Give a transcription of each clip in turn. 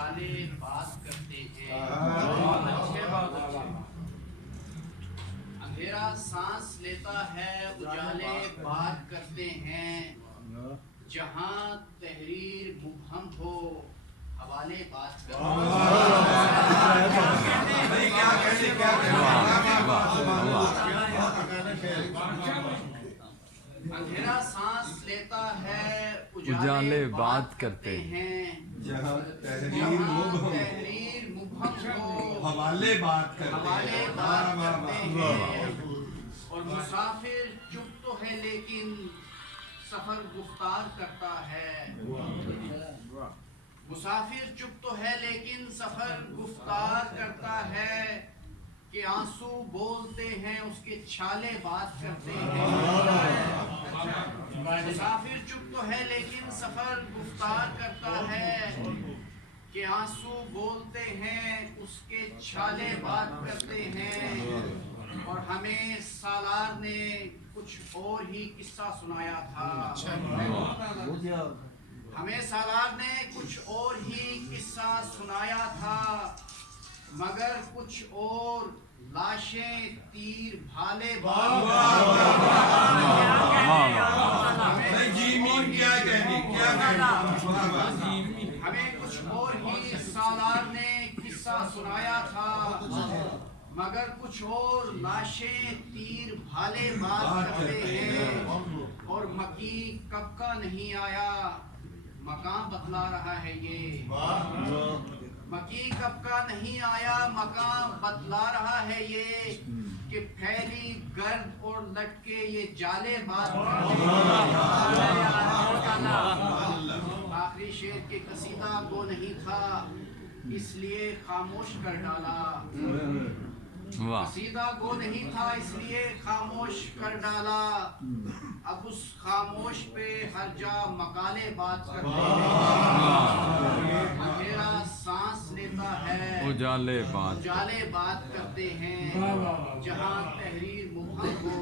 उजाले बात करते हैं। अंधेरा सांस लेता है, उजाले बात करते हैं। जहां तहरीर मुबहम हो, हवाले बात करते हैं। अंधेरा सांस लेता है, उजाले बात करते हैं। जहाँ तहरीर मुबहम हो, हवाले बात करते हैं। और मुसाफिर चुप तो है लेकिन सफर गुफ्तार करता है। मुसाफिर चुप तो है लेकिन सफर गुफ्तार करता है। कि आंसू बोलते हैं उसके छाले बात करते हैं। मुसाफिर चुप तो है लेकिन सफर गुफ्तार करता है। कि आंसू बोलते हैं उसके छाले बात करते हैं। और हमें सालार ने कुछ और ही किस्सा सुनाया था। हमें सालार ने कुछ और ही किस्सा सुनाया था। मगर कुछ और लाशें तीर भाले हमें कुछ और ही सालार ने किस्सा सुनाया था। मगर कुछ और लाशें तीर भाले बात करते हैं। और मकी कब का नहीं आया, मकाम बतला रहा है ये। मकी कब का नहीं आया, मकाम बतला रहा है ये। कि फैली गर्द और लटके ये जाले बात करते हैं। आखिरी शेर के कसीदा को नहीं था इसलिए खामोश कर डाला। कसीदा को नहीं था इसलिए खामोश कर डाला। अब उस खामोश पे हर जा मकाले बात करते हैं। अंधेरा सांस लेता है, उजाले बात करते हैं। जहां तहरीर मुबहम हो,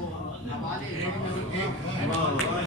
हवाले बात करते हैं।